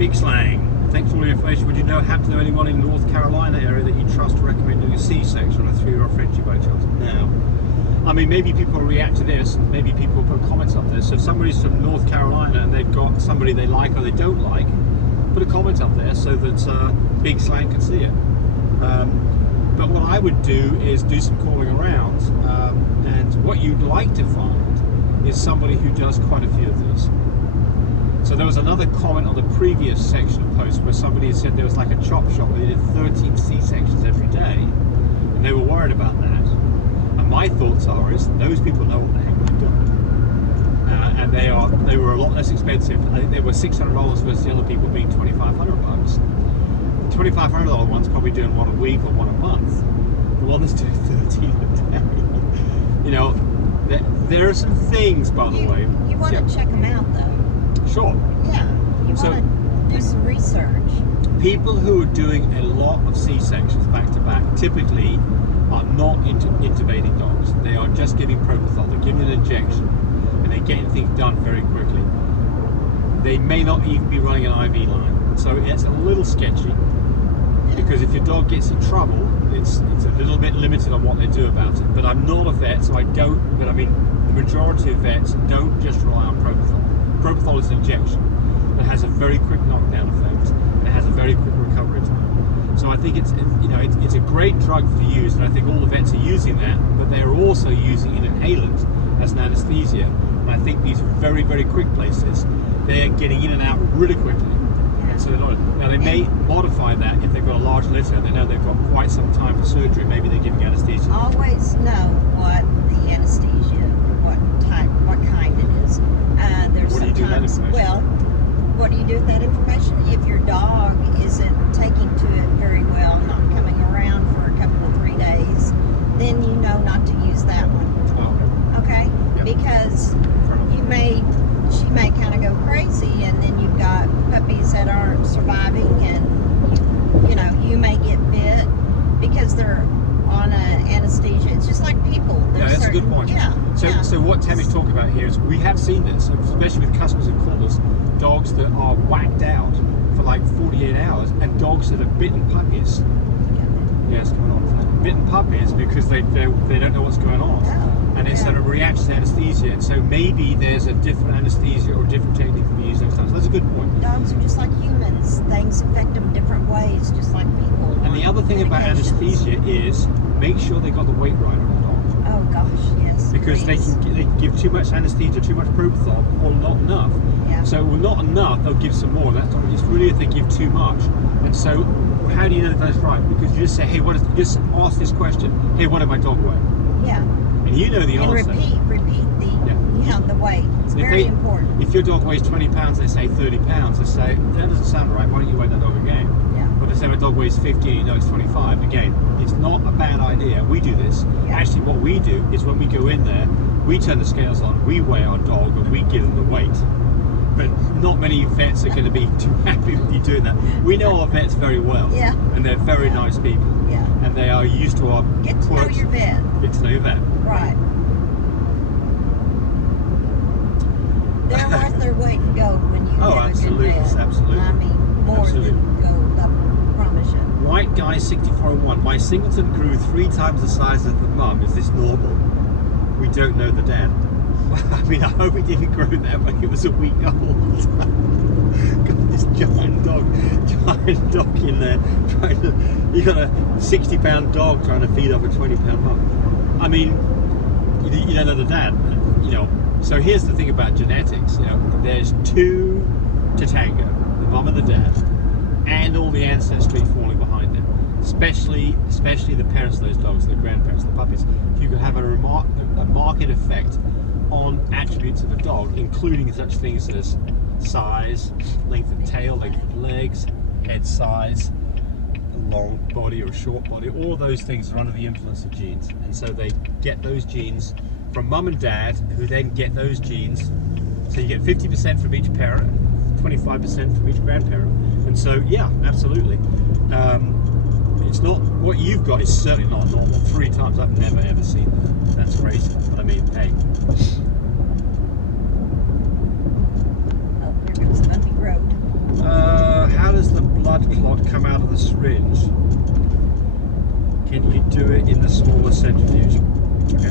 Big Slang. Thanks for all your information. Would you happen to know anyone in North Carolina area that you trust to recommend doing a C-section on a 3-year-old Frenchie by chance? No. I mean, maybe people will react to this. Maybe people put comments up there. So if somebody's from North Carolina and they've got somebody they like or they don't like, put a comment up there so that Big Slang can see it. But what I would do is do some calling around, and what you'd like to find is somebody who does quite a few of these. So there was another comment on the previous section of post where somebody had said there was like a chop shop where they did 13 C-sections every day, and they were worried about that. And my thoughts are is those people know what the heck they're doing, and they were a lot less expensive. I think they were $600 versus the other people being $2,500. The $2,500 one's probably doing one a week or one a month. The one that's doing 13 a day. You know, there are some things, by the way. You want to check them out, though. Sure. Yeah, you want to do some research. People who are doing a lot of C-sections back to back typically are not intubating dogs. They are just giving propofol. They're giving an injection, and they're getting things done very quickly. They may not even be running an IV line, so it's a little sketchy. Because if your dog gets in trouble, it's a little bit limited on what they do about it. But I'm not a vet, so I don't. But I mean, the majority of vets don't just rely on propofol. Propofol is an injection. It has a very quick knockdown effect. And it has a very quick recovery time. So I think it's a great drug to use, and I think all the vets are using that. But they are also using an inhalant as an anesthesia. And I think these very, very quick places, they're getting in and out really quickly. So now they may modify that if they've got a large litter and they know they've got quite some time for surgery. Maybe they're giving anesthesia. Always know what the anesthesia, what kind it is. There's what do you do with that information? Well, what do you do with that information? If your dog isn't taking to it very well, not coming around for a couple of 3 days, then you know not to use that one. Oh, okay? Yep. Because she may kind of go crazy, and then you've got puppies that aren't surviving, and you may get bit because they're on an anesthesia. It's just like people. Yeah, that's a good point. Yeah. So what Tammy's talking about here is we have seen this, especially with customers who call us, dogs that are whacked out for like 48 hours, and dogs that have bitten puppies. Yeah, it's coming on. Bitten puppies because they don't know what's going on. Oh, and it sort of reacts to anesthesia, and so maybe there's a different anesthesia or a different technique to be used next time. So that's a good point. Dogs are just like humans. Things affect them different ways, just like people. And the other thing about anesthesia is make sure they got the weight right on the dog. Oh gosh, yes. Because they can give too much anesthesia, too much propofol, or not enough. Yeah. So not enough, they'll give some more. That's it's really if they give too much. And so how do you know that's right? Because you just say, hey, just ask this question. Hey, what did my dog weigh? Yeah. And you know the answer. And repeat the weight. It's very important. If your dog weighs 20 pounds, they say 30 pounds. They say, that doesn't sound right. Why don't you weigh that dog again? Yeah. But they say my dog weighs 50 and you know it's 25. Again, it's not a bad idea. We do this. Yeah. Actually, what we do is when we go in there, we turn the scales on, we weigh our dog, and we give them the weight. But not many vets are going to be too happy with you doing that. We know our vets very well. Yeah. And they're very nice people. Yeah. And they are used to our Get to know your vet. Get to know your vet. Right. They're worth their weight in gold when you have absolutely, a good vet. absolutely. I mean, more than gold, I promise you. White guy 6401. My singleton grew 3 times the size of the mum. Is this normal? We don't know the dad. I mean, I hope it didn't grow that when it was a week old. Got this giant dog in there trying to. You got a 60-pound dog trying to feed off a 20-pound mum. I mean, you don't know the dad, So here's the thing about genetics. There's 2 to tango: the mum and the dad, and all the ancestry falling behind them. Especially the parents of those dogs, the grandparents, the puppies. You can have a marked effect on attributes of a dog, including such things as size, length of tail, length of legs, head size, long body or short body. All those things are under the influence of genes, and so they get those genes from mum and dad, who then get those genes. So you get 50% from each parent, 25% from each grandparent, and so yeah, absolutely. It's not what you've got. It's certainly not normal. 3 times. I've never ever seen that. That's crazy. I mean, hey. Oh, here comes the bumpy road. how does the blood clot come out of the syringe? Can you do it in the smaller centrifuge? Okay.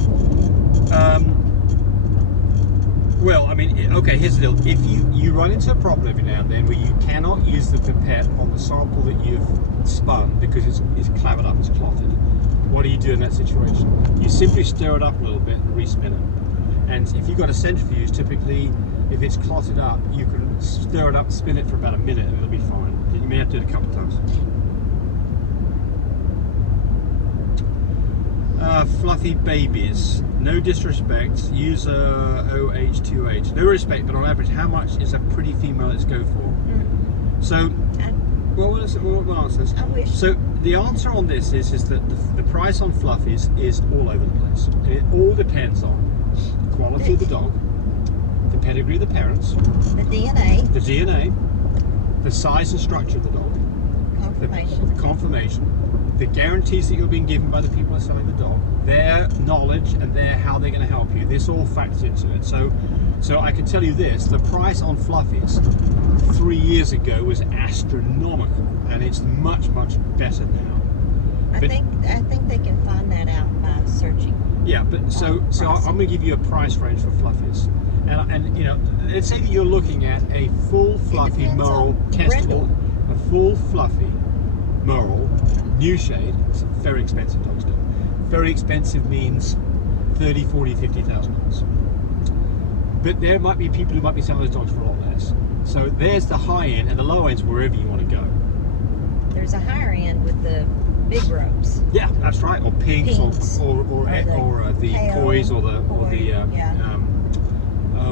Well, I mean, okay, here's the deal. If you run into a problem every now and then where you cannot use the pipette on the sample that you've spun because it's clambered up, it's clotted, what do you do in that situation? You simply stir it up a little bit and respin it. And if you've got a centrifuge, typically, if it's clotted up, you can stir it up, spin it for about a minute, and it'll be fine. You may have to do it a couple of times. Fluffy babies. No disrespect. User OH2H. No respect, but on average, how much is a pretty female let's go for? So, what answer is? I wish. So the answer on this is that the price on fluffies is all over the place. It all depends on the quality of the dog, the pedigree of the parents, The DNA, the size and structure of the dog, confirmation. the confirmation, the guarantees that you're being given by the people that are selling the dog, their knowledge and how they're going to help you. This all factors into it. So I can tell you this: the price on fluffies 3 years ago was astronomical, and it's much better now. I think they can find that out by searching. Yeah, but so I'm going to give you a price range for fluffies, and you know, let's say that you're looking at a full fluffy merle testable, a full fluffy merle, new shade. It's a very expensive dog still. Very expensive means $30,000, $40,000, $50,000. But there might be people who might be selling those dogs for a lot less. So there's the high end, and the low end's wherever you want to go. There's a higher end with the big ropes. Yeah, that's right. Or pinks. Or the pale poise, or the yeah.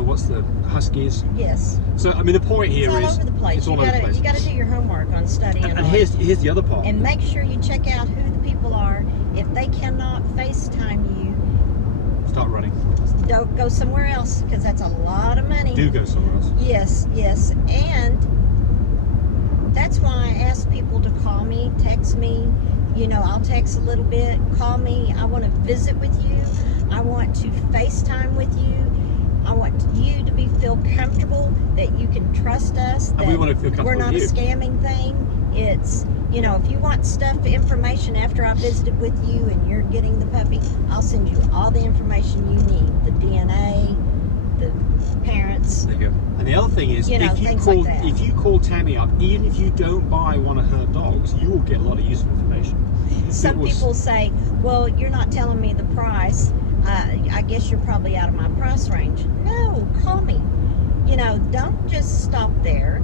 what's the huskies? Yes. So I mean, the point here It's is all over the place. it's all over the place. You got to do your homework on studying. And here's the other part. And make sure you check out who the people are. If they cannot FaceTime you, Start running. don't go somewhere else, because that's a lot of money. Do go somewhere else. Yes, and that's why I ask people to call me, text me. You know, I'll text a little bit. Call me. I want to visit with you. I want to FaceTime with you. I want you to feel comfortable that you can trust us. That And we want to feel comfortable we're not with a you. scamming thing. It's, you know, if you want information after I visited with you and you're getting the puppy, I'll send you all the information you need. The DNA, the parents. There you go. And the other thing is, You know, if you call Tammy up, even if you don't buy one of her dogs, you will get a lot of useful information. Some people say, well, you're not telling me the price. I guess you're probably out of my price range. No, call me. You know, don't just stop there.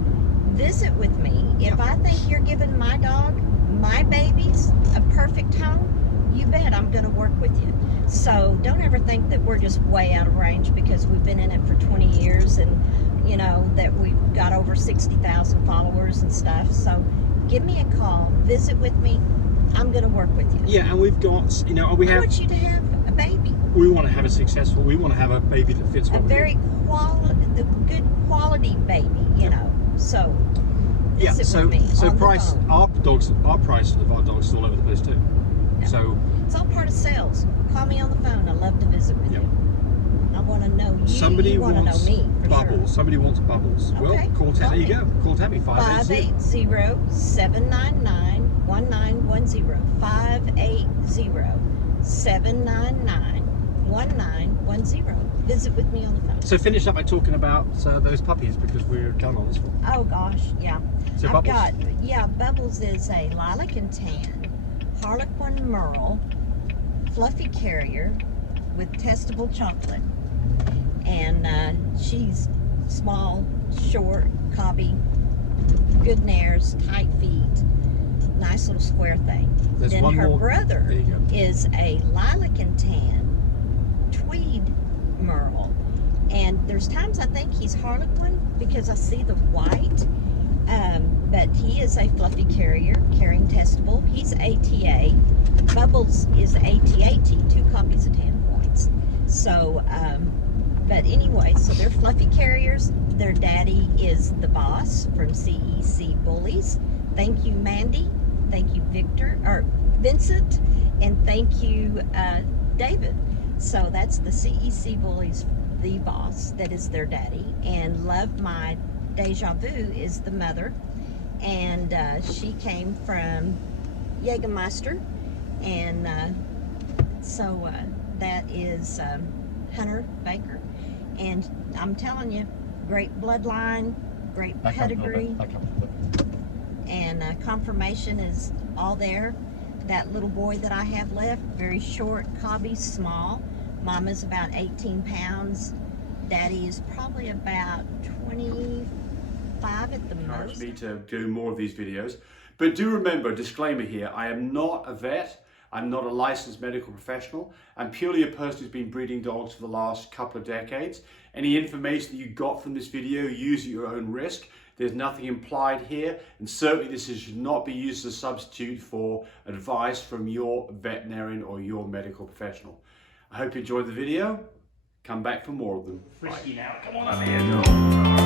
Visit with me. If I think you're giving my dog, my babies, a perfect home, you bet I'm going to work with you. So don't ever think that we're just way out of range because we've been in it for 20 years and, you know, that we've got over 60,000 followers and stuff. So give me a call. Visit with me. I'm going to work with you. Yeah, and we've got, you know, I want you to have a baby. We want to have we want to have a baby that fits what A we very do. good quality baby, you know. So Yeah, visit with me so on the price, phone. our price of our dogs is all over the place too. Yeah. So It's all part of sales. Call me on the phone. I love to visit with Yeah. you. I want to know you. somebody You want to know wants me for bubbles. sure. Somebody wants bubbles. Okay, Well, call Tammy. There you call go. Call Tammy 580. 580-799-1910. 580-799-1910. Visit with me on the phone. So finish up by talking about those puppies because we're done on this one. Oh gosh, yeah. So Bubbles. Bubbles is a lilac and tan Harlequin Merle fluffy carrier with testable chocolate. And she's small, short, cobby, good nares, tight feet, nice little square thing. There's then one her more. brother There you go. is a lilac and tan tweed Merle. And there's times I think he's Harlequin because I see the white. But he is a fluffy carrier, carrying testable. He's ATA. Bubbles is ATAT, 2 copies of 10 points. So, but anyway, so they're fluffy carriers. Their daddy is the boss from CEC Bullies. Thank you, Mandy. Thank you, Vincent. And thank you, David. So that's the CEC Bullies, the boss, that is their daddy. And Love My Deja Vu is the mother. and she came from Jägermeister, and so that is Hunter Baker, and I'm telling you, great bloodline, great pedigree, and conformation is all there. That little boy that I have left, very short, cobby, small. Mama's about 18 pounds. Daddy is probably about 25 at the most. Me to do more of these videos. But do remember, disclaimer here, I am not a vet. I'm not a licensed medical professional. I'm purely a person who's been breeding dogs for the last couple of decades. Any information that you got from this video, use at your own risk. There's nothing implied here, and certainly this should not be used as a substitute for advice from your veterinarian or your medical professional. I hope you enjoyed the video. Come back for more of them. Frisky now, come on up here.